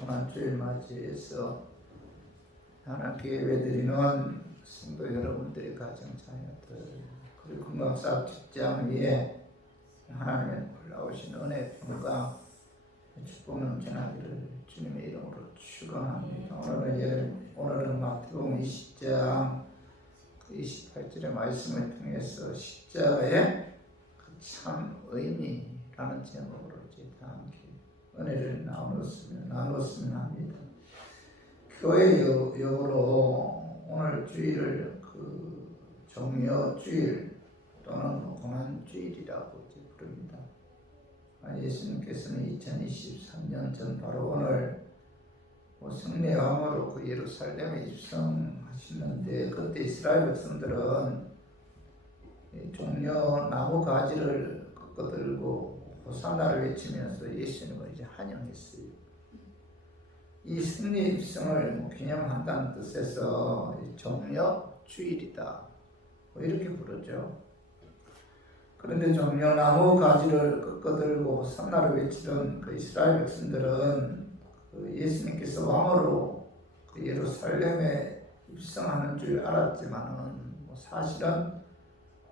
고난주일 맞이해서 하나님께 예배드리는 성도 여러분들의 가정 자녀들 그리고 금강산 직장 위에 하나님의 올라오신 은혜 평강 축복 넘쳐나기를 주님의 이름으로 축원합니다. 오늘은 마태복음 20장 28절의 말씀을 통해서 십자가의 그 참 의미라는 제목으로 함께 은혜를 나누었으면 합니다. 교회 역으로 오늘 주일을 그 종려주일 또는 고난주일이라고 부릅니다. 예수님께서는 2023년 전 바로 오늘 성례왕으로 그 예루살렘에 입성하시는데 그때 이스라엘 백성들은 종려 나무 가지를 꺾어들고 호산나를 외치면서 예수님을 이제 환영했어요. 이 승리 입성을 기념한다는 뜻에서 종려 주일이다 이렇게 부르죠. 그런데 종려 나무 가지를 꺾어들고 호산나를 외치던 그 이스라엘 백성들은 그 예수님께서 왕으로 그 예루살렘에 입성하는 줄 알았지만은 사실은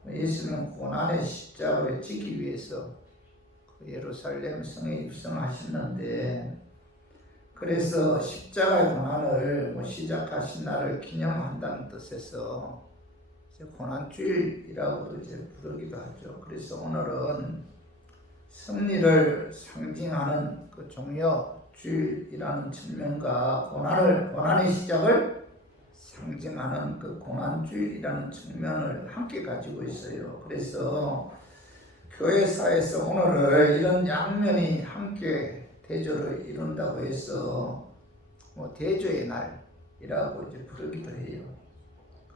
예수는 고난의 십자가를 지기 위해서 그 예루살렘 성에 입성하셨는데 그래서 십자가의 고난을 시작하신 날을 기념한다는 뜻에서 고난주일이라고도 이제 부르기도 하죠. 그래서 오늘은 승리를 상징하는 그 종려주일이라는 측면과 고난의 시작을 상징하는 그 고난주일이라는 측면을 함께 가지고 있어요. 그래서 교회사에서 오늘을 이런 양면이 함께 대조를 이룬다고 해서 대조의 날이라고 이제 부르기도 해요.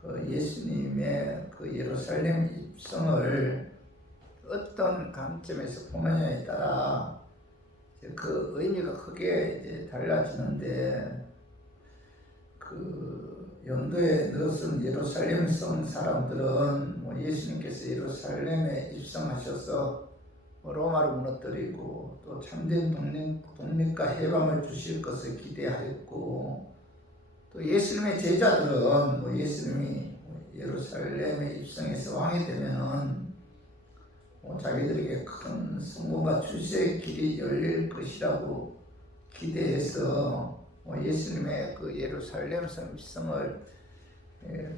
그 예수님의 그 예루살렘 입성을 어떤 관점에서 보느냐에 따라 그 의미가 크게 이제 달라지는데 그 연도에 넣었은 예루살렘 성 사람들은 예수님께서 예루살렘에 입성하셔서 로마를 무너뜨리고 또 참된 독립과 해방을 주실 것을 기대하였고 또 예수님의 제자들은 예수님이 예루살렘에 입성해서 왕이 되면은 자기들에게 큰 성공과 출세의 길이 열릴 것이라고 기대해서 예수님의 그 예루살렘 성 입성을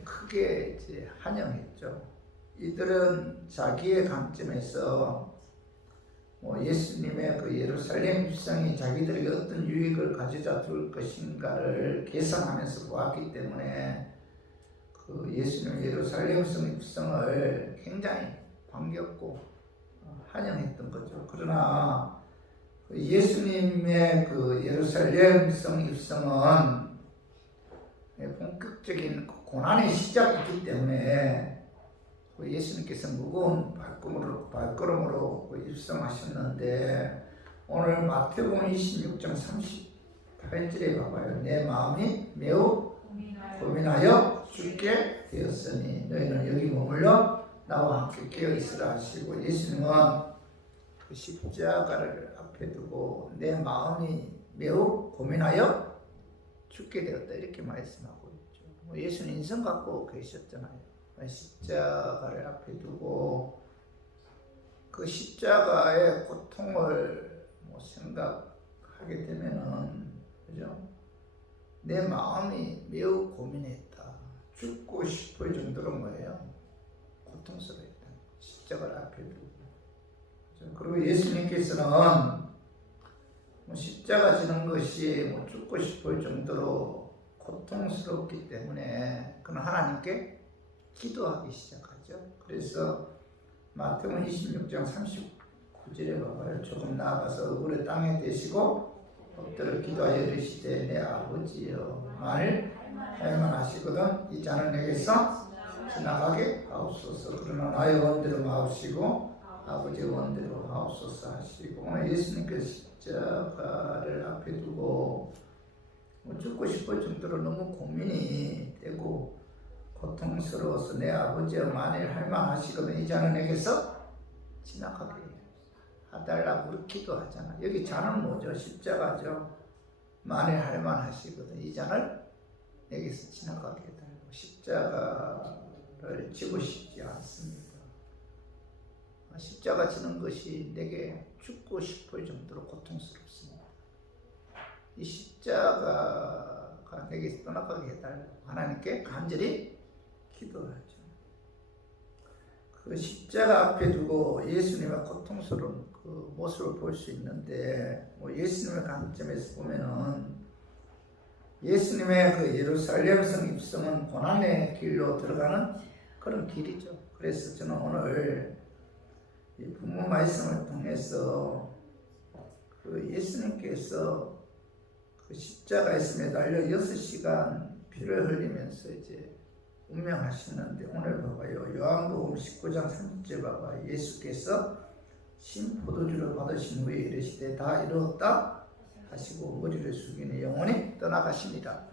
크게 이제 환영했죠. 이들은 자기의 관점에서 예수님의 그 예루살렘 입성이 자기들에게 어떤 유익을 가져다 줄 것인가를 계산하면서 보았기 때문에 그 예수님의 예루살렘 성 입성을 굉장히 반겼고 환영했던 거죠. 그러나 예수님의 그 예루살렘 성 입성은 본격적인 고난의 시작이기 때문에 예수님께서 무거운 발걸음으로 입성하셨는데 오늘 마태복음 26장 38절에 봐봐요. 내 마음이 매우 고민하여 죽게 되었으니 너희는 여기 머물러 나와 함께 깨어 있으라 하시고 예수님은 그 십자가를 앞에 두고 내 마음이 매우 고민하여 죽게 되었다 이렇게 말씀하고 있죠. 예수는 인성 갖고 계셨잖아요. 십자가를 앞에 두고 그 십자가의 고통을 생각하게 되면은 그죠? 내 마음이 매우 고민했다. 죽고 싶을 정도로 고통스러웠다. 십자가를 앞에 두고. 그리고 예수님께서는 십자가 지는 것이 죽고 싶을 정도로 고통스럽기 때문에 그는 하나님께 기도하기 시작하죠. 그래서 마태복음 26장 39절에 봐봐요. 조금 나아가서 얼굴을 땅에 대시고 엎드려 기도하여 이르시되 내 아버지여 만일 할만하시거든 이 잔을 내게서 지나가게 하옵소서. 그러나 나의 원대로 마옵시고 아버지의 원대로 하옵소서 하시고 오늘 예수님께서 십자가를 앞에 두고 죽고 싶을 정도로 너무 고민이 되고 고통스러워서 내 아버지여 만일 할만하시거든 이 잔을 내게서 지나가게 하달라고 기도하잖아. 여기 잔은 뭐죠? 십자가죠. 만일 할만 하시거든. 이 잔을 내게서 지나가게 해달라고. 십자가를 지고 싶지 않습니다. 십자가 지는 것이 내게 죽고 싶을 정도로 고통스럽습니다. 이 십자가가 내게서 떠나가게 해달라고 하나님께 간절히 기도하죠. 그 십자가 앞에 두고 예수님의 고통스러운 그 모습을 볼 수 있는데, 예수님의 관점에서 보면은 예수님의 그 예루살렘성 입성은 고난의 길로 들어가는 그런 길이죠. 그래서 저는 오늘 이 부모 말씀을 통해서 그 예수님께서 그 십자가에서 매달려 6시간 피를 흘리면서 이제 운명하시는데, 오늘 봐봐요. 요한복음 19장 30절 봐봐. 예수께서 신포도주를 받으신 후에 이르시되 다 이루었다 하시고 머리를 숙이니 영원히 떠나가시니라.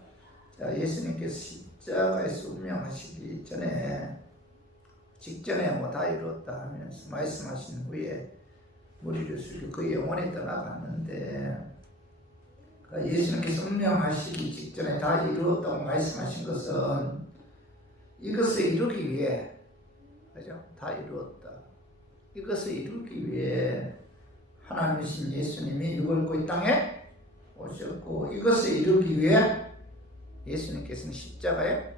자, 예수님께서 십자가에서 운명하시기 직전에 다 이루었다 하면서 말씀하신 후에 머리를 숙이고 그 영원히 떠나갔는데, 예수님께서 운명하시기 직전에 다 이루었다고 말씀하신 것은 이것을 이루기 위해, 그죠? 다 이루었다. 이것을 이루기 위해 하나님이신 예수님이 육을 입고 이 땅에 오셨고, 이것을 이루기 위해 예수님께서는 십자가에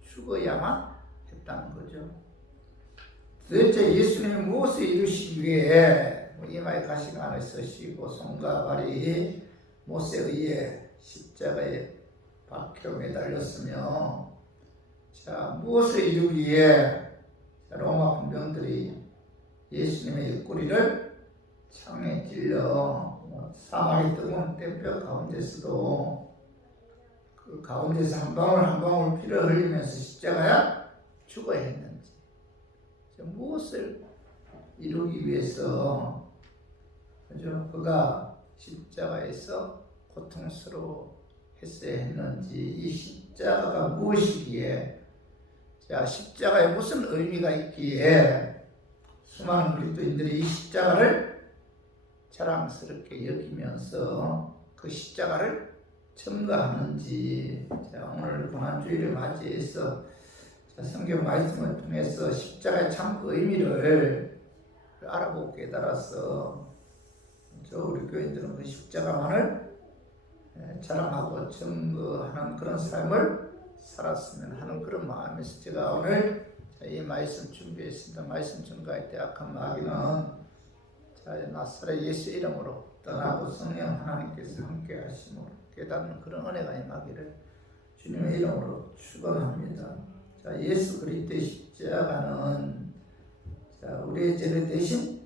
죽어야만 했다는 거죠. 도대체 예수님이 무엇을 이루시기 위해 이마에 가시관을 쓰시고 손과 발이 못에 의해 십자가에 박혀 매달렸으며, 자, 무엇을 이루기 위해 로마 군병들이 예수님의 옆구리를 창에 찔러 사망의 뜨거운 땜뼈 가운데서도 그 가운데서 한 방울 한 방울 피를 흘리면서 십자가에 죽어야 했는지, 무엇을 이루기 위해서, 그죠? 그가 십자가에서 고통스러워 했어야 했는지, 이 십자가가 무엇이기에, 자, 십자가에 무슨 의미가 있기에 수많은 그리스도인들이 이 십자가를 자랑스럽게 여기면서 그 십자가를 첨가하는지, 자, 오늘 고난주일을 맞이해서 성경 말씀을 통해서 십자가의 참 의미를 알아보고 깨달아서 우리 교인들은 그 십자가만을 자랑하고 첨가하는 그런 삶을 살았으면 하는 그런 마음에서 제가 오늘 이 말씀 준비했습니다. 말씀 전가에 대학한 마귀는 나사렛 예수 이름으로 떠나고 성령 하나님께서 함께 하심으로 깨닫는 그런 은혜가 임하기를 주님의 이름으로 축원합니다. 자, 예수 그리스도의 십자가는 우리의 죄를 대신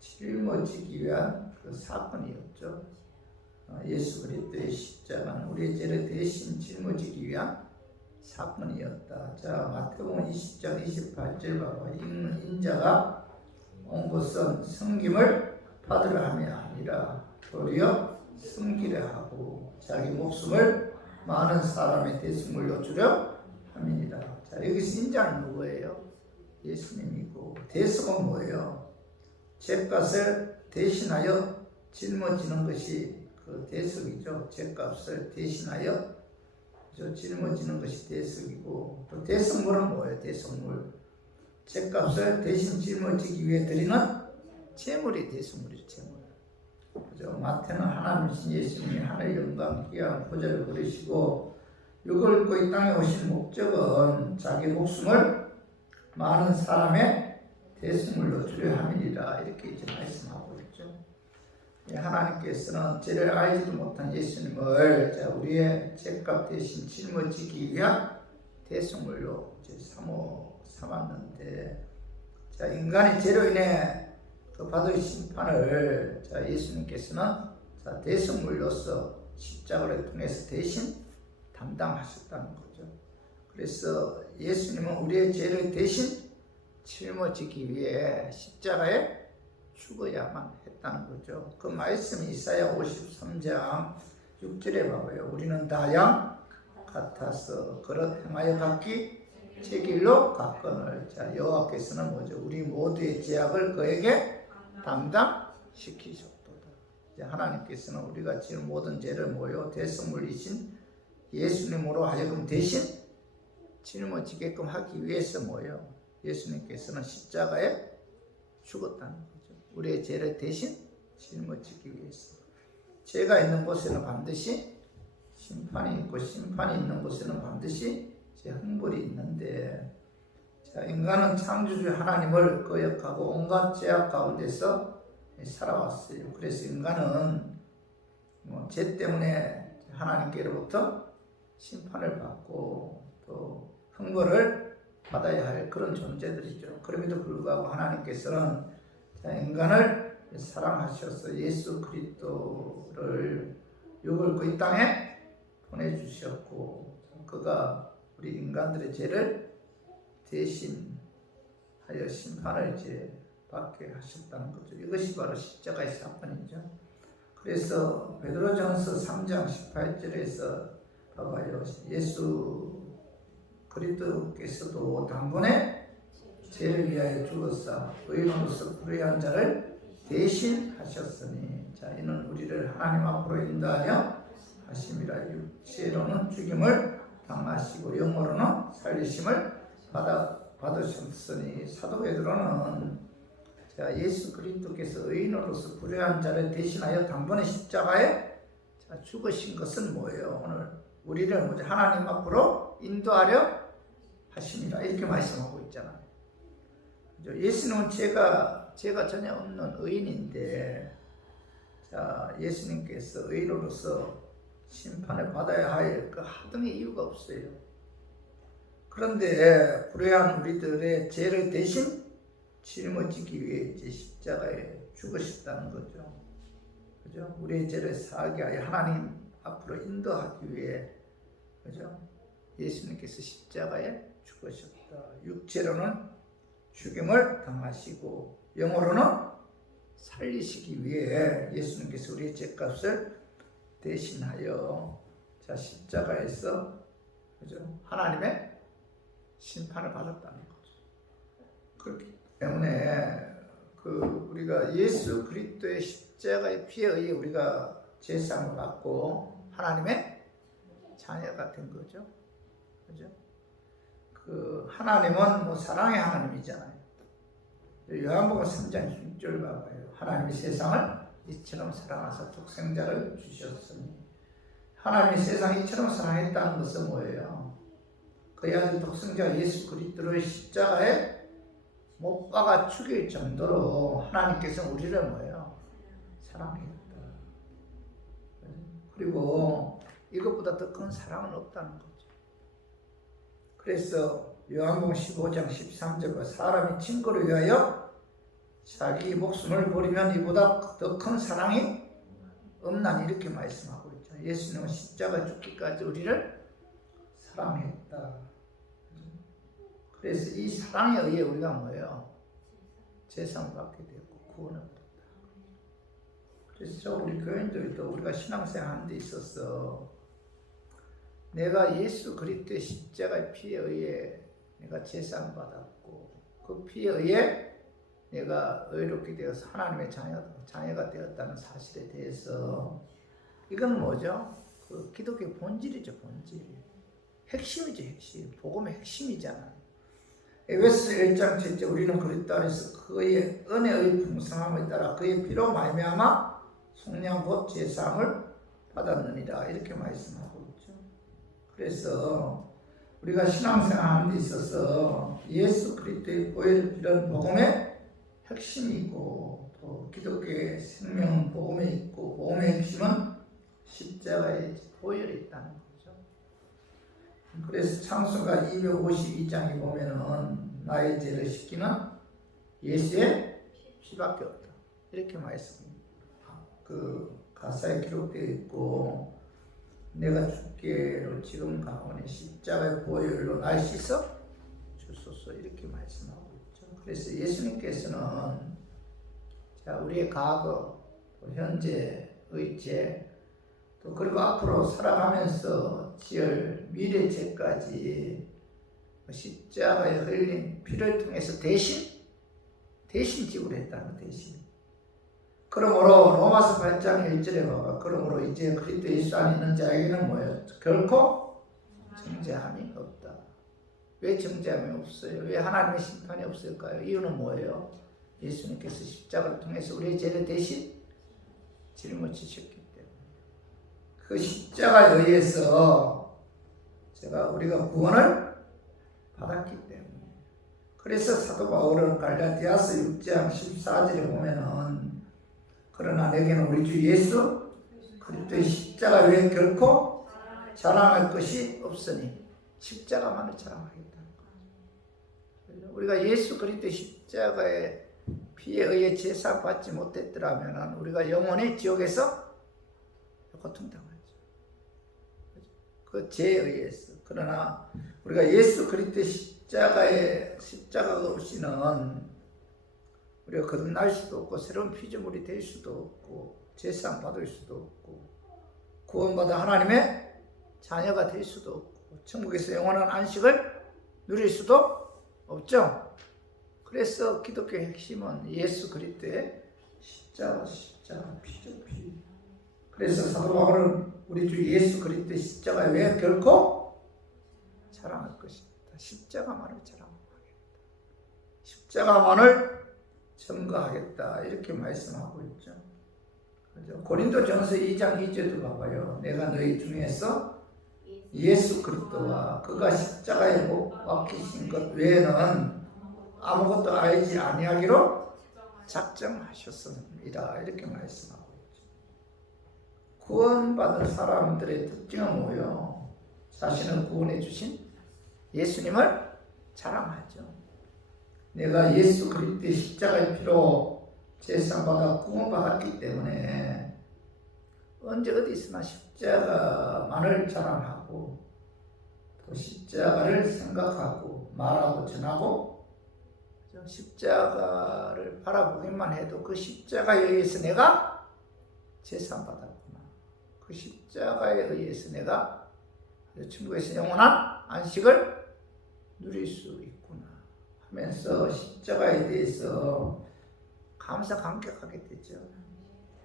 짊어지기 위한 그 사건이었죠. 예수 그리스도의 십자가는 우리의 죄를 대신 짊어지기 위한 사건이었다. 자, 마태복음 20장 28절 봐봐. 읽는 인자가 온 것은 섬김을 받으려 함이 아니라 도리어 섬기려 하고 자기 목숨을 많은 사람의 대승물로 주려 함이니라. 자, 여기서 인자는 누구예요? 예수님이고, 대승은 뭐예요? 죄값을 대신하여 짊어지는 것이 그 대승이죠. 죄값을 대신하여 짊어지는 것이 대승이고, 또 대승물은 뭐예요? 대승물, 죄값을 대신 짊어지기 위해 드리는 제물이 대승물이죠. 제물. 그죠? 마태는 하나님이신 예수님이 하늘 영광 귀한 보좌를 그리시고 육을 입고 이 땅에 오신 목적은 자기 목숨을 많은 사람의 대승물로 주려 함이니라. 이렇게 이제 말씀하고 있죠. 하나님께서는 죄를 알지도 못한 예수님을 우리의 죄값 대신 짊어지기 위한 대승물로 삼았는데, 인간이 죄로 인해 그 받을 심판을 예수님께서는 대승물로서 십자가를 통해서 대신 담당하셨다는 거죠. 그래서 예수님은 우리의 죄를 대신 짊어지기 위해 십자가에 죽어야만 했다는 거죠. 그 말씀이 이사야 53장 6절에 봐봐요. 우리는 다 양 같아서 그릇 행하여 각기 제 길로 갔거늘. 자, 여호와께서는 뭐죠? 우리 모두의 죄악을 그에게 담당시키셨도다. 이제 하나님께서는 우리가 지은 모든 죄를 모여 대성물이신 예수님으로 하여금 대신 짊어지게끔 하기 위해서 모여 예수님께서는 십자가에 죽었다는 거죠. 우리의 죄를 대신 짊어지기 위해서. 죄가 있는 곳에는 반드시 심판이 있고 심판이 있는 곳에는 반드시 형벌이 있는데, 자, 인간은 창조주 하나님을 거역하고 온갖 죄악 가운데서 살아왔어요. 그래서 인간은 죄 때문에 하나님께로부터 심판을 받고 또 형벌을 받아야 할 그런 존재들이죠. 그럼에도 불구하고 하나님께서는 인간을 사랑하셔서 예수 그리스도를 육을 그 이 땅에 보내주셨고, 그가 우리 인간들의 죄를 대신하여 심판을 이제 받게 하셨다는 거죠. 이것이 바로 십자가의 사건이죠. 그래서 베드로전서 3장 18절에서 봐봐요. 예수 그리스도께서도 단번에 죄를 위하여 죽었사 의인으로서 불의한 자를 대신하셨으니, 자, 이는 우리를 하나님 앞으로 인도하여 하심이라. 육체로는 죽임을 당하시고 영으로는 살리심을 받으셨으니, 사도 베드로는 자, 예수 그리스도께서 의인으로서 불의한 자를 대신하여 단번에 십자가에 죽으신 것은 뭐예요? 오늘 우리를 하나님 앞으로 인도하려 하심이라 이렇게 말씀하고 있잖아요. 예수님은 죄가 전혀 없는 의인인데, 자, 예수님께서 의인으로서 심판을 받아야 할 그 하등의 이유가 없어요. 그런데 불의한 우리들의 죄를 대신 짊어지기 위해 이제 십자가에 죽으셨다는 거죠. 그죠? 우리의 죄를 사하게 하여 하나님 앞으로 인도하기 위해, 그죠? 예수님께서 십자가에 죽으셨다. 육체로는 죽임을 당하시고 영으로는 살리시기 위해 예수님께서 우리의 죄값을 대신하여 자, 십자가에서, 그죠? 하나님의 심판을 받았다는 거죠. 그렇기 때문에 우리가 예수 그리스도의 십자가의 피에 의해 우리가 제사함을 받고 하나님의 자녀가 된 거죠. 그죠? 하나님은 사랑의 하나님이잖아요. 요한복음 3장 6절 봐봐요. 하나님이 세상을 이처럼 사랑하사 독생자를 주셨으니, 하나님이 세상을 이처럼 사랑했다는 것은 뭐예요? 그의 아들 독생자 예수 그리스도를 십자가에 못 박아 죽일 정도로 하나님께서 우리를 뭐예요? 사랑했다. 그리고 이것보다 더 큰 사랑은 없다는 거죠. 그래서 요한복음 15장 13절과 사람이 친구를 위하여 자기 목숨을 버리면 이보다 더 큰 사랑이 없나니 이렇게 말씀하고 있죠. 예수님은 십자가 죽기까지 우리를 사랑했다. 그래서 이 사랑에 의해 우리가 뭐예요? 제사를 받게 되었고 구원을 받았다. 그래서 우리 교인들도 우리가 신앙생활 하는 데 있어서 내가 예수 그리스도의 십자가의 피에 의해 내가 제사를 받았고 그 피에 의해 내가 의롭게 되어서 하나님의 자녀가 되었다는 사실에 대해서, 이건 뭐죠? 기독교의 본질이죠, 본질. 핵심이죠, 핵심. 복음의 핵심이잖아요. 에베소 1장 7절 우리는 그리스도 안에서 그의 은혜의 풍성함에 따라 그의 피로 말미암아 속량 곧 제사함을 받았느니라 이렇게 말씀하고 있죠. 그래서 우리가 신앙생활하는 데 있어서 예수 그리스도의 보혈 피는 복음의 핵심이고, 또 기독교의 생명은 복음에 있고 복음의 핵심은 십자가의 보혈에 있다는 거죠. 그래서 창세가 252장에 보면은 나의 죄를 씻기는 예수의 피밖에 없다 이렇게 가사에 기록되어 있고, 내가 주께로 지금 가오니 십자가의 보혈로 날 씻어 주소서 이렇게 말씀하고 있죠. 그래서 예수님께서는 자, 우리의 과거, 또 현재의 죄, 또 그리고 앞으로 살아가면서 지을 미래 죄까지 십자가에 흘린 피를 통해서 대신 지불했다는 대신. 그러므로 로마서 8장 1절에 봐봐. 그러므로 이제 그리스도 예수 안에 있는 자에게는 뭐예요? 결코 정죄함이 없다. 왜 정죄함이 없어요? 왜 하나님의 심판이 없을까요? 이유는 뭐예요? 예수님께서 십자가를 통해서 우리의 죄를 대신 짊어지셨기 때문에. 그 십자가에 의해서 우리가 구원을 받았기 때문에. 그래서 사도 바울은 갈라디아서 6장 14절에 보면은 그러나 내게는 우리 주 예수 그리스도의 십자가 외에 결코 자랑할 것이 없으니 십자가만을 자랑하겠다는 거예요. 우리가 예수 그리스도의 십자가의 피에 의해 제사 받지 못했더라면 우리가 영원히 지옥에서 고통당하죠. 그 죄에 의해서. 그러나 우리가 예수 그리스도의 십자가가 없이는 우리가 거듭날 수도 없고 새로운 피조물이 될 수도 없고 제사 받을 수도 없고 구원받아 하나님의 자녀가 될 수도 없고 천국에서 영원한 안식을 누릴 수도 없죠. 그래서 기독교의 핵심은 예수 그리스도의 십자가 피죠. 그래서 사도 바울은 우리 주 예수 그리스도의 십자가 외에 결코 자랑할 것이 없다. 십자가만을 자랑하겠다. 십자가만을 증거하겠다. 이렇게 말씀하고 있죠. 고린도전서 2장 2절도 봐봐요. 내가 너희 중에서 예수 그리스도와 그가 십자가에 못 박히신 것 외에는 아무것도 알지 아니하기로 작정하셨습니다. 이렇게 말씀하고 있죠. 구원받은 사람들의 특징은 뭐예요? 자신을 구원해 주신 예수님을 자랑하죠. 내가 예수 그리스도의 십자가의 피로 제사받아 구원받았기 때문에 언제 어디 있으나 십자가만을 자랑하고 또 십자가를 생각하고 말하고 전하고 십자가를 바라보기만 해도 그 십자가에 의해서 내가 제사받았구나. 그 십자가에 의해서 내가 천국에서 영원한 안식을 누릴 수 있구나 하면서 십자가에 대해서 감사 감격하게 되죠.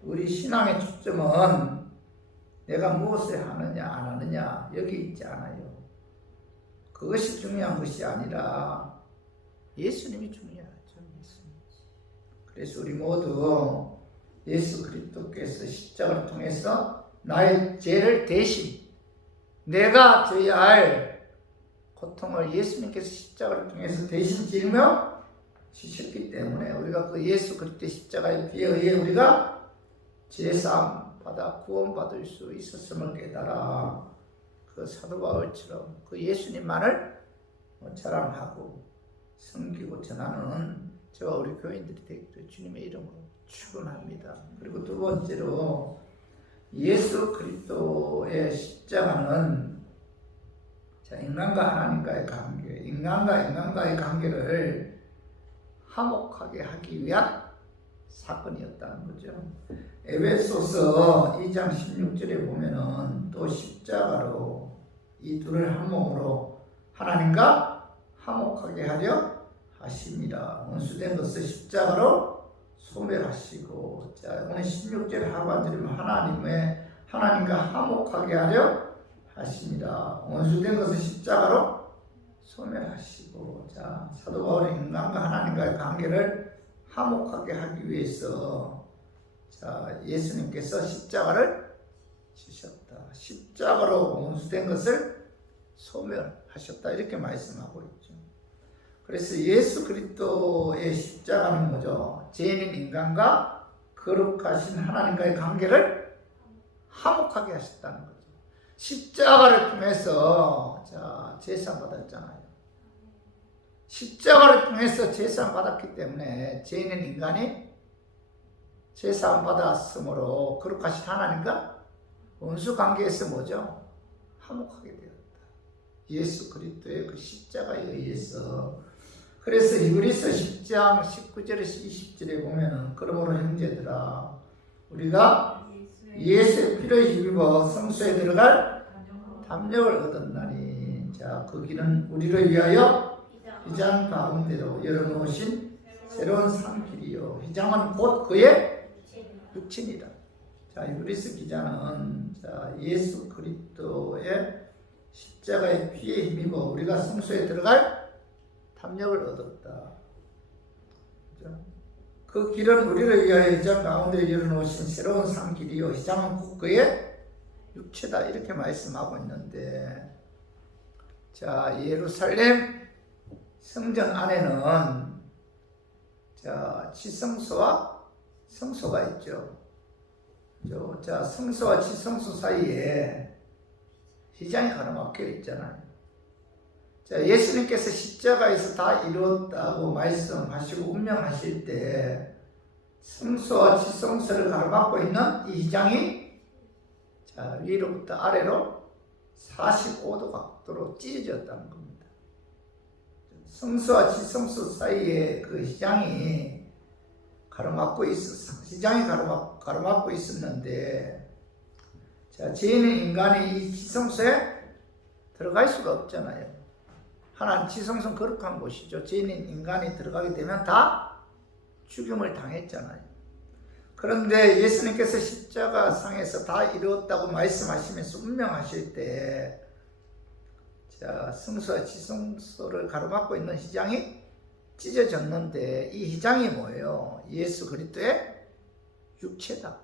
우리 신앙의 초점은 내가 무엇을 하느냐 안 하느냐 여기 있지 않아요. 그것이 중요한 것이 아니라 예수님이 중요하죠. 예수님. 그래서 우리 모두 예수 그리스도께서 십자가를 통해서 나의 죄를 대신 내가 져야 할 고통을 예수님께서 십자가를 통해서 대신 짊어 지셨기 때문에 우리가 그 예수 그리스도의 십자가의 피에 의해 우리가 제사함 받아 구원받을 수 있었음을 깨달아 그 사도 바울처럼 그 예수님만을 자랑하고 섬기고 전하는 저와 우리 교인들이 되기를 주님의 이름으로 축원합니다. 그리고 두 번째로 예수 그리스도의 십자가는 인간과 하나님과의 관계, 인간과 인간과의 관계를 화목하게 하기 위한 사건이었다는 거죠. 에베소서 2장 16절에 보면은 또 십자가로 이 둘을 한 몸으로 하나님과 화목하게 하려 하심이라. 원수된 것을 십자가로 소멸하시고. 자, 오늘 16절 하반절이면 하나님과 화목하게 하려 하심이라. 원수된 것을 십자가로 소멸하시고. 자, 사도 바울은 인간과 하나님과의 관계를 화목하게 하기 위해서 자, 예수님께서 십자가를 지셨다. 십자가로 원수된 것을 소멸하셨다. 이렇게 말씀하고 있죠. 그래서 예수 그리스도의 십자가는 뭐죠? 죄인인 인간과 거룩하신 하나님과의 관계를 화목하게 하셨다는 거죠. 십자가를 통해서 자, 제사 받았잖아요. 십자가를 통해서 제사 받았기 때문에 죄인인 인간이 제사 받았으므로 거룩하신 하나님과 원수 관계에서 뭐죠? 화목하게 되었다. 예수 그리스도의 그 십자가에 의해서. 그래서 히브리서 10장 19절에서 20절에 보면은 그러므로 형제들아 우리가 예수의 피로 힘입어 성소에 들어갈 담력을 얻었나니 자 그 길은 우리를 위하여 휘장 가운데로 열어놓으신 새로운 산길이요 휘장은 곧 그의 육친이다. 자, 유리스 기자는 자, 예수 그리스도의 십자가의 피에 힘입어 우리가 성소에 들어갈 탐욕을 얻었다. 그죠? 그 길은 우리를 위하여 회장 가운데 열어놓으신 새로운 산 길이요 회장은 곧 그의 육체다. 이렇게 말씀하고 있는데, 자, 예루살렘 성전 안에는 자, 지성소와 성소가 있죠. 자, 성소와 지성소 사이에 휘장이 가로막혀 있잖아요. 자, 예수님께서 십자가에서 다 이루었다고 말씀하시고 운명하실 때 성소와 지성소를 가로막고 있는 이 휘장이 자, 위로부터 아래로 45도 각도로 찢어졌다는 겁니다. 성소와 지성소 사이에 그 휘장이 가로막고 있었는데, 자, 죄인의 인간이 이 지성소에 들어갈 수가 없잖아요. 하나님 지성소는 거룩한 곳이죠. 죄인인 인간이 들어가게 되면 다 죽임을 당했잖아요. 그런데 예수님께서 십자가 상에서 다 이루었다고 말씀하시면서 운명하실 때, 자, 성소와 지성소를 가로막고 있는 휘장이 찢어졌는데, 이 휘장이 뭐예요? 예수 그리스도의 육체다.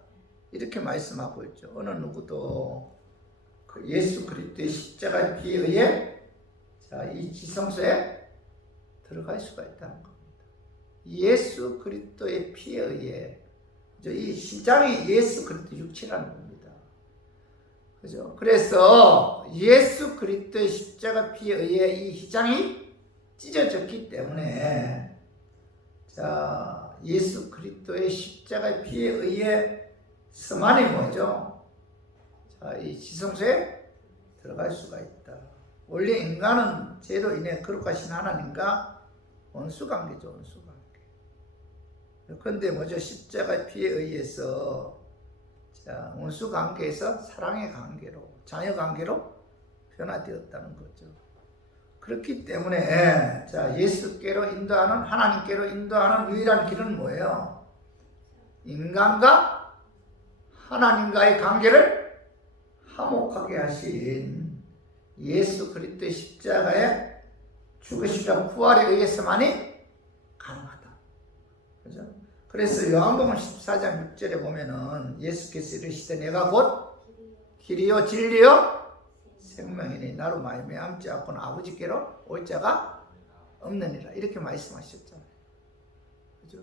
이렇게 말씀하고 있죠. 어느 누구도 그 예수 그리스도의 십자가의 피에 의해 자, 이 지성소에 들어갈 수가 있다는 겁니다. 예수 그리스도의 피에 의해 이 휘장이 예수 그리스도 육체라는 겁니다. 그죠? 그래서 예수 그리스도의 십자가 피에 의해 이 휘장이 찢어졌기 때문에 자, 예수 그리스도의 십자가 피에 의해 서만이 뭐죠? 자, 이 지성소에 들어갈 수가 있다. 원래 인간은 죄로 인해 거룩하신 하나님과 원수관계죠, 원수관계. 그런데 뭐죠? 십자가의 피에 의해서 자, 원수관계에서 사랑의 관계로, 자녀관계로 변화되었다는 거죠. 그렇기 때문에 자, 예수께로 인도하는, 하나님께로 인도하는 유일한 길은 뭐예요? 인간과 하나님과의 관계를 화목하게 하신 예수 그리스도의 십자가의 죽으심과 부활에 의해서만이 가능하다. 그죠? 그래서 요한복음 14장 6절에 보면은 예수께서 이르시되 내가 곧 길이요 진리요 생명이니 나로 말미암지 않고는 아버지께로 올 자가 없느니라. 이렇게 말씀하셨잖아요. 그죠?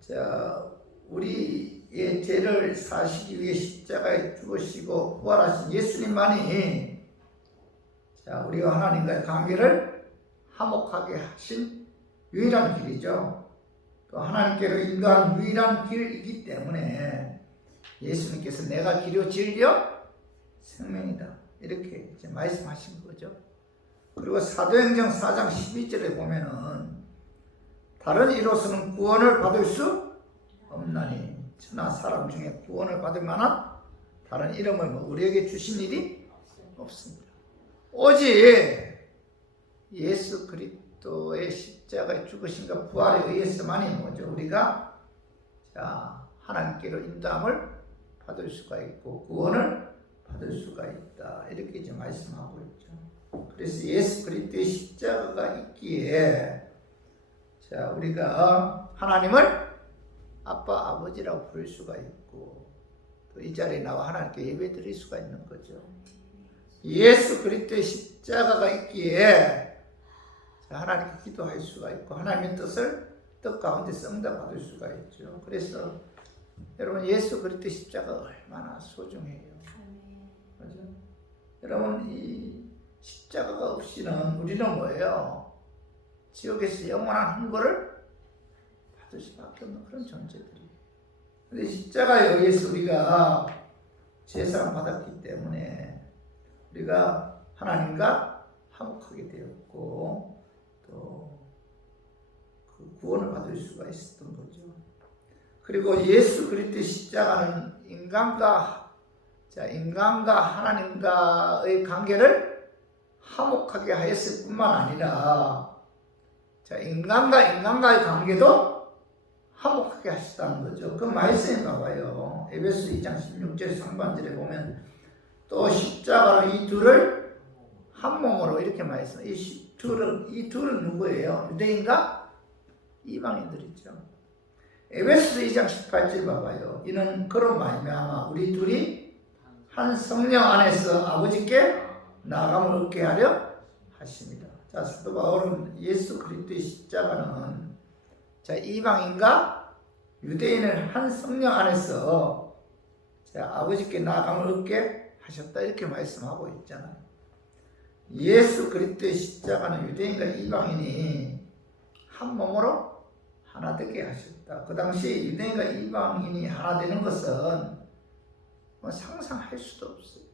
자, 우리의 죄를 사시기 위해 십자가에 죽으시고 부활하신 예수님만이 자, 우리와 하나님과의 관계를 화목하게 하신 유일한 길이죠. 또 하나님께로 인도하는 유일한 길이기 때문에 예수님께서 내가 길이요 진리요 생명이다. 이렇게 이제 말씀하신 거죠. 그리고 사도행전 4장 12절에 보면은 다른 이로서는 구원을 받을 수 없나니 천하 사람 중에 구원을 받을 만한 다른 이름을 우리에게 주신 일이 없습니다. 오직 예수 그리스도의 십자가의 죽으심과 부활에 의해서만이 뭐죠? 우리가 자, 하나님께로 인도함을 받을 수가 있고 구원을 받을 수가 있다. 이렇게 이제 말씀하고 있죠. 그래서 예수 그리스도의 십자가가 있기에 자, 우리가 하나님을 아빠, 아버지라고 부를 수가 있고 또 이 자리에 나와 하나님께 예배 드릴 수가 있는 거죠. 예수 그리스도의 십자가가 있기에 하나님께 기도할 수가 있고 하나님의 뜻 가운데서 응답받을 수가 있죠. 그래서 여러분 예수 그리스도의 십자가가 얼마나 소중해요. 그렇죠? 여러분 이 십자가가 없이는 우리는 뭐예요? 지옥에서 영원한 흥고를 받을 수밖에 없는 그런 존재들이에요. 근데 십자가에 의해서 우리가 제사를 받았기 때문에 우리가 하나님과 화목하게 되었고 또 그 구원을 받을 수가 있었던 거죠. 그리고 예수 그리스도의 십자가는 인간과 하나님과의 관계를 화목하게 하였을 뿐만 아니라 인간과의 관계도 화목하게 하셨다는 거죠. 그 말씀인가 봐요. 에베소 2장 16절 상반절에 보면 또 십자가로 이 둘을 한 몸으로 이렇게 말했어요. 이 둘은 누구예요? 유대인과 이방인들이죠. 에베소 2장 18절 봐봐요. 이는 그로 말미암아 우리 둘이 한 성령 안에서 아버지께 나아감을 얻게 하려 하십니다. 자, 사도 바울은 예수 그리스도의 십자가는 자, 이방인과 유대인을 한 성령 안에서 자, 아버지께 나아감을 얻게 하셨다 이렇게 말씀하고 있잖아요. 예수 그리스도의 십자가는 유대인과 이방인이 한 몸으로 하나 되게 하셨다. 그 당시 유대인과 이방인이 하나 되는 것은 뭐 상상할 수도 없어요.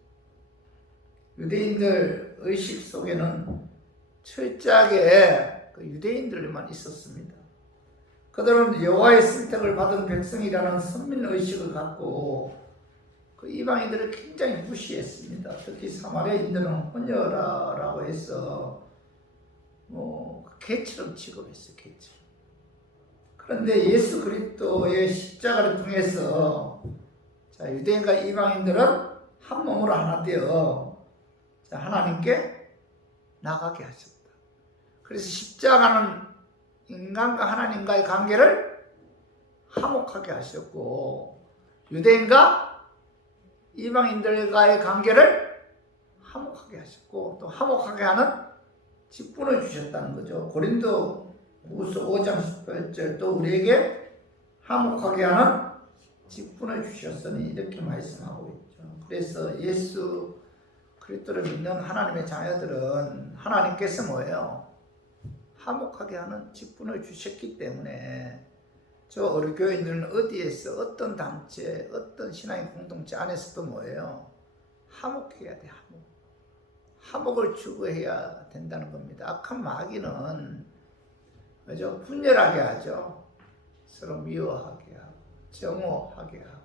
유대인들 의식 속에는 철저하게 그 유대인들만 있었습니다. 그들은 여호와의 선택을 받은 백성이라는 선민 의식을 갖고 그 이방인들을 굉장히 무시했습니다. 특히 사마리아인들은 혼혈아라고 해서 뭐 개처럼 취급했어요. 개처럼. 그런데 예수 그리스도의 십자가를 통해서 자, 유대인과 이방인들은 한 몸으로 하나 되어 자, 하나님께 나가게 하셨다. 그래서 십자가는 인간과 하나님과의 관계를 화목하게 하셨고 유대인과 이방인들과의 관계를 화목하게 하셨고 또 화목하게 하는 직분을 주셨다는 거죠. 고린도후서 5장 18절 또 우리에게 화목하게 하는 직분을 주셨으니 이렇게 말씀하고 있죠. 그래서 예수 그리스도를 믿는 하나님의 자녀들은 하나님께서 뭐예요? 화목하게 하는 직분을 주셨기 때문에 저 우리 교인들은 어디에서 어떤 단체, 어떤 신앙의 공동체 안에서도 뭐예요? 화목해야 돼. 화목을 추구해야 된다는 겁니다. 악한 마귀는 그죠? 분열하게 하죠. 서로 미워하게 하고 정오하게 하고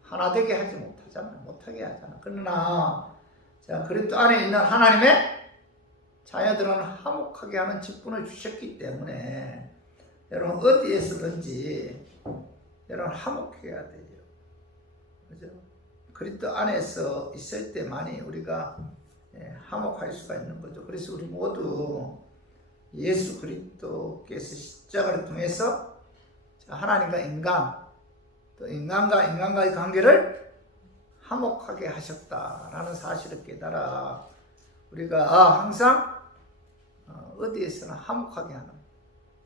하나 되게 하지 못하게 하잖아. 그러나 자, 그리스도 안에 있는 하나님의 자녀들은 화목하게 하는 직분을 주셨기 때문에 여러분 어디에서든지 여러분 화목해야 되죠. 그죠? 그리스도 안에서 있을 때만이 우리가 화목할 수가 있는 거죠. 그래서 우리 모두 예수 그리스도께서 십자가를 통해서 하나님과 인간, 또 인간과 인간과의 관계를 화목하게 하셨다라는 사실을 깨달아 우리가 항상 어디에서나 화목하게 하는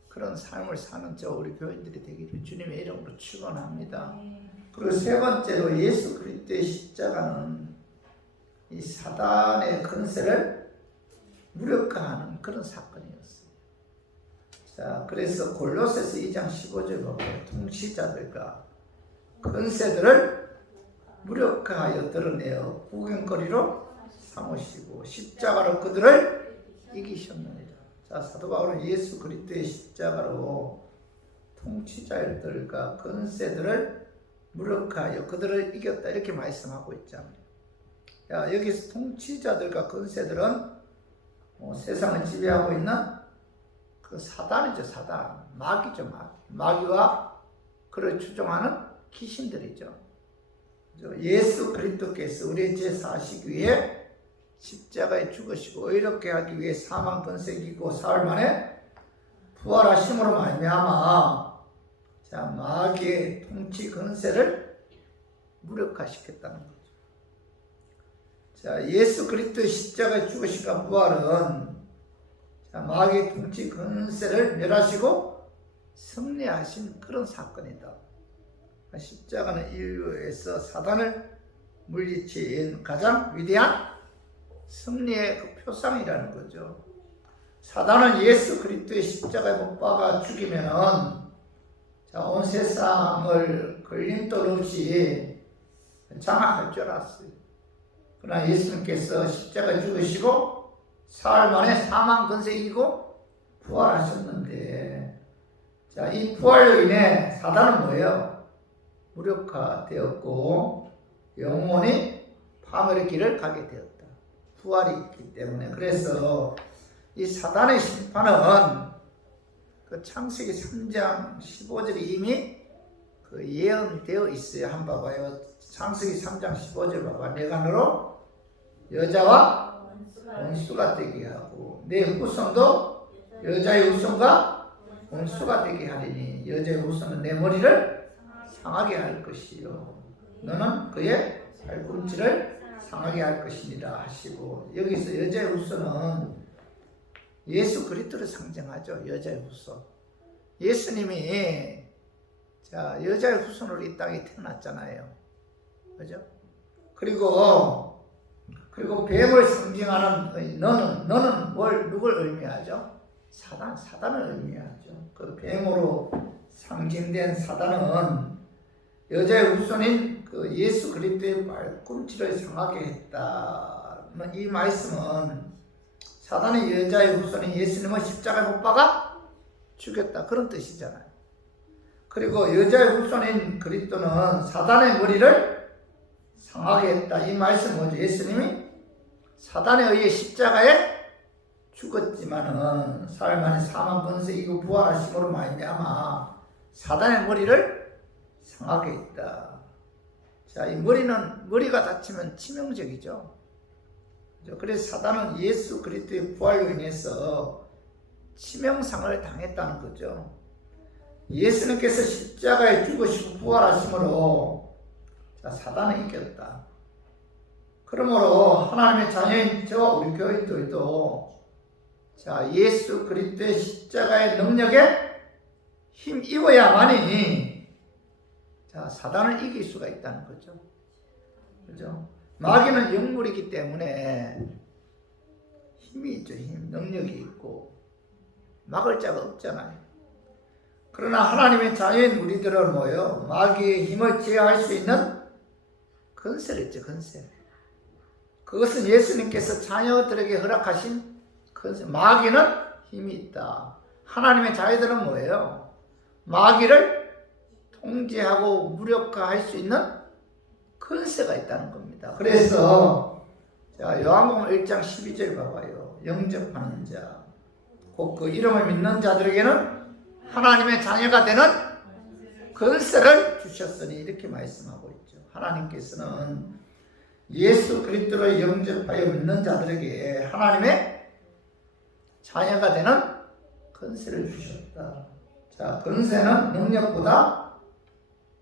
그런 삶을 사는 저 우리 교인들이 되기를 주님의 이름으로 축원합니다. 그리고 세 번째로 예수 그리스도의 십자가는 이 사단의 권세를 무력화하는 그런 사건이었어요. 자, 그래서 골로새서 2장 15절 보면 통치자들과 권세들을 무력화하여 드러내어 구경거리로 삼으시고 십자가로 그들을 이기셨느니라. 자, 사도 바울은 예수 그리스도의 십자가로 통치자들과 권세들을 무력화하여 그들을 이겼다 이렇게 말씀하고 있잖아요. 야, 여기서 통치자들과 권세들은 세상을 지배하고 있는 그 사단이죠. 사단, 마귀죠. 마귀와 그를 추종하는 귀신들이죠. 예수 그리스도께서 우리의 죄사하시기 위해 십자가에 죽으시고 의롭게 하기 위해 사망 권세 이기고 사흘 만에 부활하심으로 말미암아 자, 마귀의 통치 권세를 무력화시켰다는 거죠. 자, 예수 그리스도의 십자가에 죽으시고 부활은 자, 마귀의 통치 권세를 멸하시고 승리하신 그런 사건이다. 십자가는 인류에서 사단을 물리친 가장 위대한 승리의 그 표상이라는 거죠. 사단은 예수 그리스도의 십자가에 못 박아 죽이면은 자, 온 세상을 걸림돌 없이 장악할 줄 알았어요. 그러나 예수님께서 십자가에 죽으시고 사흘 만에 사망 권세 이기고 부활하셨는데 자, 이 부활로 인해 사단은 뭐예요? 무력화되었고 영원히 파멸의 길을 가게 되었다. 부활이 있기 때문에. 그래서 이 사단의 심판은 그 창세기 3장 15절에 이미 그 예언되어 있어요. 한번 봐봐요. 창세기 3장 15절 봐봐. 내가 너로 여자와 원수가 되게 하고 내 후손도 여자의 후손과 원수가 되게 하리니 여자의 후손은 내 머리를 상하게 할 것이요 너는 그의 발꿈치를 상하게 할 것이니라 하시고, 여기서 여자의 후손은 예수 그리스도를 상징하죠. 여자의 후손. 예수님이 자 여자의 후손으로 이 땅에 태어났잖아요. 그죠? 그리고 뱀을 상징하는 너는 누굴 의미하죠? 사단을 의미하죠. 그 뱀으로 상징된 사단은 여자의 후손인 그 예수 그리스도의 발꿈치를 상하게 했다는 이 말씀은 사단의 여자의 후손인 예수님을 십자가에 못 박아 죽였다 그런 뜻이잖아요. 그리고 여자의 후손인 그리스도는 사단의 머리를 상하게 했다. 이 말씀은 뭐죠? 예수님이 사단에 의해 십자가에 죽었지만은 사흘 만에 사망 권세 이고 부활하심으로 말미암아 사단의 머리를 상하게 했다. 자, 이 머리가 다치면 치명적이죠. 그래서 사단은 예수 그리스도의 부활로 인해서 치명상을 당했다는 거죠. 예수님께서 십자가에 죽으시고 부활하심으로 자, 사단은 이겼다. 그러므로 하나님의 자녀인 저와 우리 교인들도 자, 예수 그리스도의 십자가의 능력에 힘입어야만이 자, 사단을 이길 수가 있다는 거죠. 그죠? 마귀는 영물이기 때문에 힘이 있죠. 능력이 있고 막을 자가 없잖아요. 그러나 하나님의 자녀인 우리들은 뭐예요? 마귀의 힘을 제어할 수 있는 권세를 있죠. 권세. 그것은 예수님께서 자녀들에게 허락하신 권세. 마귀는 힘이 있다. 하나님의 자녀들은 뭐예요? 마귀를 통제하고 무력화할 수 있는 권세가 있다는 겁니다. 그래서 자, 요한복음 1장 12절 봐봐요. 영접하는 자, 곧 그 이름을 믿는 자들에게는 하나님의 자녀가 되는 권세를 주셨으니 이렇게 말씀하고 있죠. 하나님께서는 예수 그리스도를 영접하여 믿는 자들에게 하나님의 자녀가 되는 권세를 주셨다. 자, 권세는 능력보다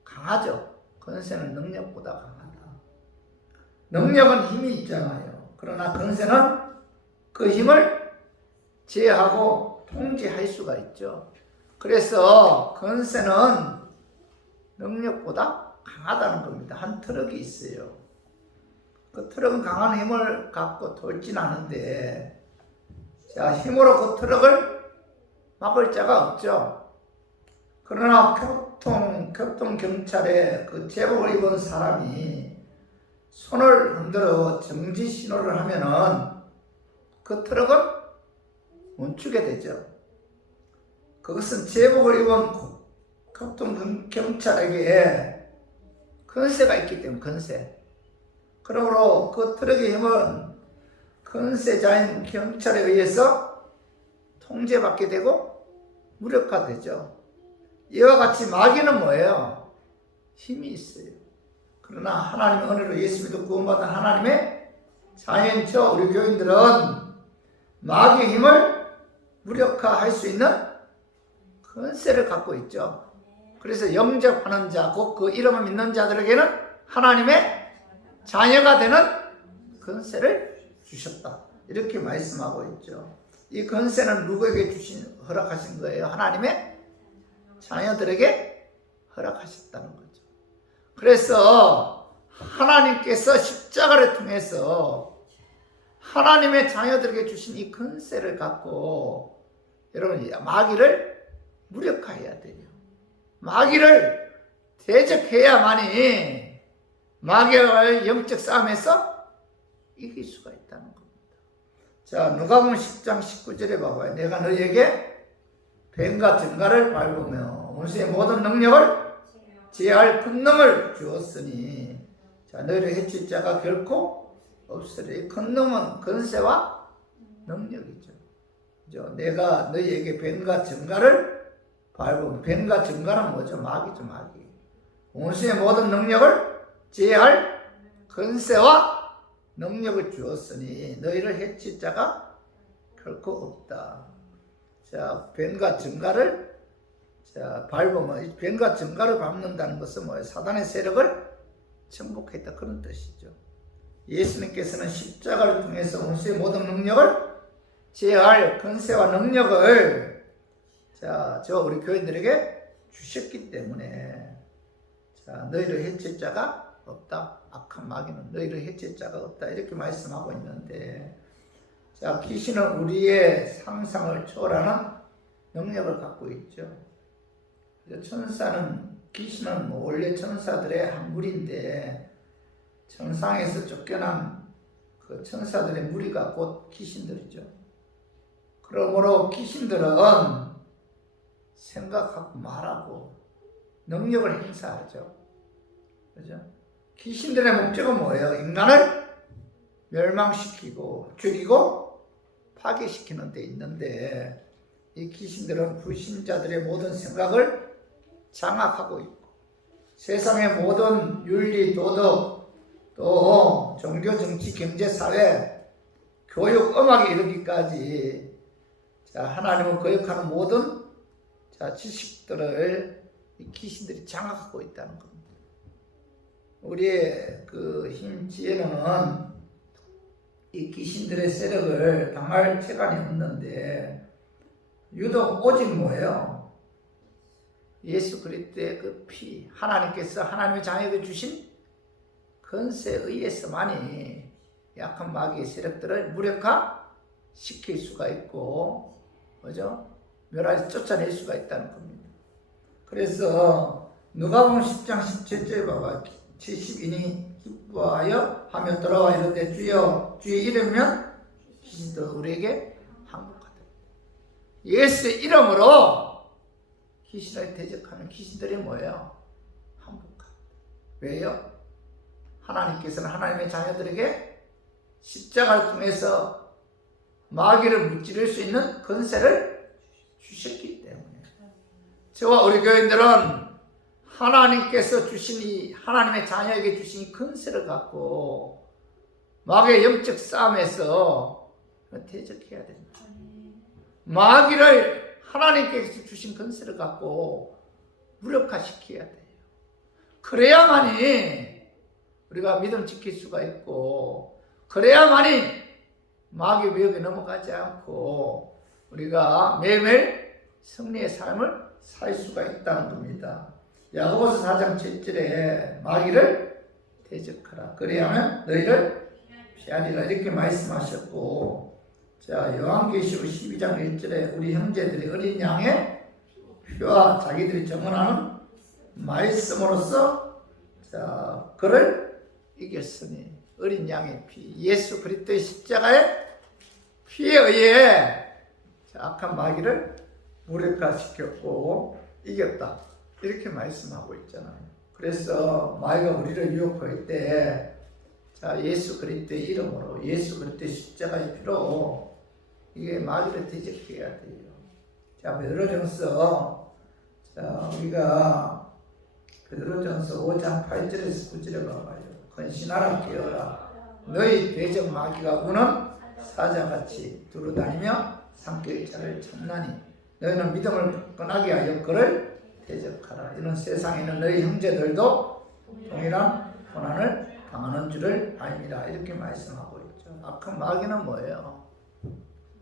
강하죠. 권세는 능력보다 강하다. 능력은 힘이 있잖아요. 그러나 권세는 그 힘을 제어하고 통제할 수가 있죠. 그래서 권세는 능력보다 강하다는 겁니다. 한 트럭이 있어요. 그 트럭은 강한 힘을 갖고 돌진 않은데 자, 힘으로 그 트럭을 막을 자가 없죠. 그러나 교통경찰에 그 제복을 입은 사람이 손을 흔들어 정지 신호를 하면은 그 트럭은 멈추게 되죠. 그것은 제복을 입은 교통경찰에게 권세가 있기 때문에 권세. 그러므로 그 트럭의 힘은 권세자인 경찰에 의해서 통제받게 되고 무력화되죠. 이와 같이 마귀는 뭐예요? 힘이 있어요. 그러나 하나님의 은혜로 예수 믿고 구원받은 하나님의 자녀인 저 우리 교인들은 마귀의 힘을 무력화할 수 있는 권세를 갖고 있죠. 그래서 영접하는 자, 곧 그 이름을 믿는 자들에게는 하나님의 자녀가 되는 권세를 주셨다. 이렇게 말씀하고 있죠. 이 권세는 누구에게 허락하신 거예요? 하나님의 자녀들에게 허락하셨다는 거죠. 그래서 하나님께서 십자가를 통해서 하나님의 자녀들에게 주신 이 권세를 갖고 여러분 마귀를 무력화해야 돼요. 마귀를 대적해야만이 마귀와의 영적 싸움에서 이길 수가 있다는 겁니다. 자, 누가복음 10장 19절에 봐봐요. 내가 너희에게 뱀과 정갈을 밟으며 원수의 모든 능력을 제할 권능을 주었으니 자, 너희를 해칠 자가 결코 없으리. 권능은 권세와 능력이죠. 그죠? 내가 너희에게 뱀과 정갈을 밟으면 뱀과 정갈은 뭐죠? 마귀죠, 마귀. 원수의 모든 능력을 제할 권세와 능력을 주었으니 너희를 해칠 자가 결코 없다. 자, 뱀과 증가를 밟으면, 뱀과 증가를 밟는다는 것은 뭐예요? 사단의 세력을 정복했다, 그런 뜻이죠. 예수님께서는 십자가를 통해서 원수의 모든 능력을 제할 권세와 능력을 저 우리 교인들에게 주셨기 때문에 너희를 해칠 자가 없다. 악한 마귀는 너희를 해칠 자가 없다. 이렇게 말씀하고 있는데, 귀신은 우리의 상상을 초월하는 능력을 갖고 있죠. 귀신은 원래 천사들의 한 무리인데, 천상에서 쫓겨난 그 천사들의 무리가 곧 귀신들이죠. 그러므로 귀신들은 생각하고 말하고 능력을 행사하죠. 그죠? 귀신들의 목적은 뭐예요? 인간을 멸망시키고 죽이고 파괴시키는 데 있는데, 이 귀신들은 불신자들의 모든 생각을 장악하고 있고, 세상의 모든 윤리, 도덕, 또 종교, 정치, 경제, 사회, 교육, 음악에 이르기까지 하나님을 거역하는 모든 지식들을 이 귀신들이 장악하고 있다는 겁니다. 우리의 그 힘, 지혜로는 이 귀신들의 세력을 당할 체간이 없는데, 유독 오직 뭐예요? 예수 그리스도의 그 피, 하나님께서 하나님의 자녀에게 주신 권세에 의해서만이 약한 마귀의 세력들을 무력화시킬 수가 있고, 그죠? 멸하여 쫓아낼 수가 있다는 겁니다. 그래서 누가복음 10장 17절 봐봐. 70인이 기뻐하여 하며 돌아와 이르되 주여 주의 이름이면 귀신도 우리에게 항복하다. 예수의 이름으로 귀신을 대적하는 귀신들이 뭐예요? 항복하다. 왜요? 하나님께서는 하나님의 자녀들에게 십자가를 통해서 마귀를 무찌를 수 있는 권세를 주셨기 때문에, 저와 우리 교인들은 하나님께서 주신 이 하나님의 자녀에게 주신 이 권세를 갖고 마귀의 영적 싸움에서 대적해야 됩니다. 마귀를 하나님께서 주신 권세를 갖고 무력화시켜야 돼요. 그래야만이 우리가 믿음 지킬 수가 있고, 그래야만이 마귀 위협에 넘어가지 않고 우리가 매일매일 승리의 삶을 살 수가 있다는 겁니다. 야고보서 4장 7절에 마귀를 대적하라. 그래야만 너희를 피하리라. 이렇게 말씀하셨고, 요한계시록 12장 1절에 우리 형제들이 어린 양의 피와 자기들이 정언하는 말씀으로써 그를 이겼으니, 어린 양의 피, 예수 그리스도의 십자가의 피에 의해 악한 마귀를 무력화시켰고 이겼다. 이렇게 말씀하고 있잖아요. 그래서 마귀가 우리를 유혹할 때 예수 그리스도의 이름으로, 예수 그리스도의 십자가의 피로 이게 마귀를 대적해야 돼요. 베드로전서, 우리가 베드로전서 5장 8절에서 9절에 봐봐요. 근신하라 깨어라. 너희 대적 마귀가 우는 사자같이 두루다니며 삼킬 자를 찾나니 너희는 믿음을 끊하게 하여 그를 대적하라. 이는 세상에 있는 너희 형제들도 동일한 고난을 당하는 줄을 알미라. 이렇게 말씀하고 있죠. 악한 마귀는 뭐예요?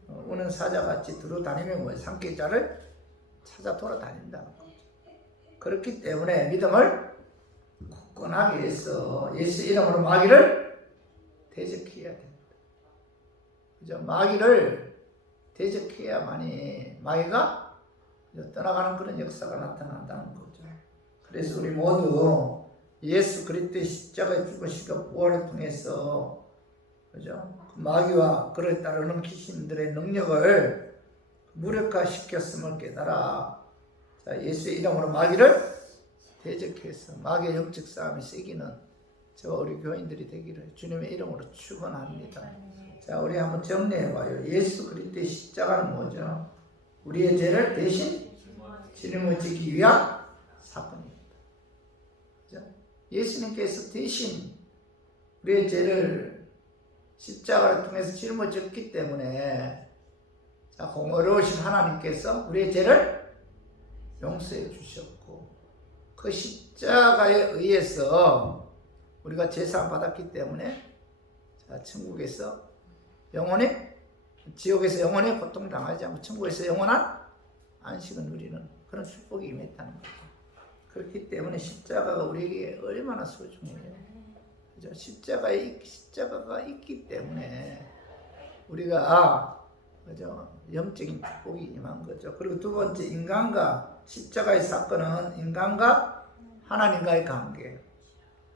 우는 사자같이 두루다니며 뭐예요? 삼킬 자를 찾아 돌아다닌다는 거죠. 그렇기 때문에 믿음을 굳건하게 해서 예수 이름으로 마귀를 대적해야 됩니다. 그죠? 마귀를 대적해야만이 마귀가 떠나가는 그런 역사가 나타난다는 거죠. 그래서 우리 모두 예수 그리스도의 십자가의 죽으시고 부활을 통해서, 그죠? 마귀와 그를 따르는 귀신들의 능력을 무력화시켰음을 깨달아 예수의 이름으로 마귀를 대적해서 마귀의 영적 싸움이 세기는 저와 우리 교인들이 되기를 주님의 이름으로 축원합니다. 우리 한번 정리해봐요. 예수 그리스도의 십자가는 뭐죠? 우리의 죄를 대신 짊어지기 위한 사건입니다. 예수님께서 대신 우리의 죄를 십자가를 통해서 짊어졌기 때문에 자, 공의로우신 하나님께서 우리의 죄를 용서해 주셨고 그 십자가에 의해서 우리가 제사함 받았기 때문에 자, 천국에서 영원히 지옥에서 영원히 고통당하지 않고 천국에서 영원한 안식을 누리는 그런 축복이 임했다는 거죠. 그렇기 때문에 십자가가 우리에게 얼마나 소중해요. 그죠? 십자가가 있기 때문에 우리가 그죠? 영적인 축복이 임한 거죠. 그리고 두 번째, 인간과 십자가의 사건은 인간과 하나님과의 관계,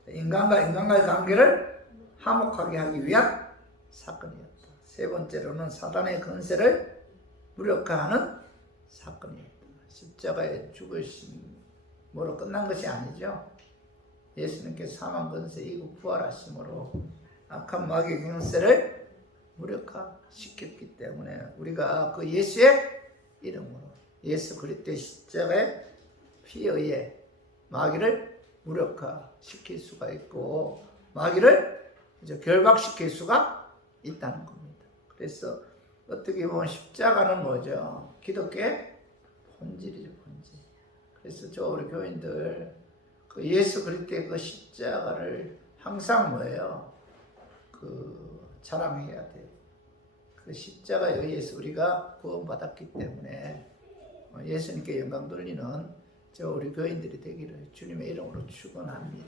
인간과의 관계를 화목하게 하기 위한 사건이었다. 세 번째로는 사단의 권세를 무력화하는 사건이었다. 십자가의 죽으심으로 끝난 것이 아니죠. 예수님께서 사망 권세 이고 부활하심으로 악한 마귀의 권세를 무력화시켰기 때문에 우리가 그 예수의 이름으로 예수 그리스도의 십자가의 피에 의해 마귀를 무력화시킬 수가 있고 마귀를 결박시킬 수가 있다는 겁니다. 그래서 어떻게 보면 십자가는 뭐죠? 기독교의 본질이죠, 본질. 그래서 저 우리 교인들 그 예수 그리스도의 그 십자가를 항상 뭐예요? 자랑해야 돼요. 그 십자가에 의해서 우리가 구원받았기 때문에 예수님께 영광 돌리는 저 우리 교인들이 되기를 주님의 이름으로 축원합니다.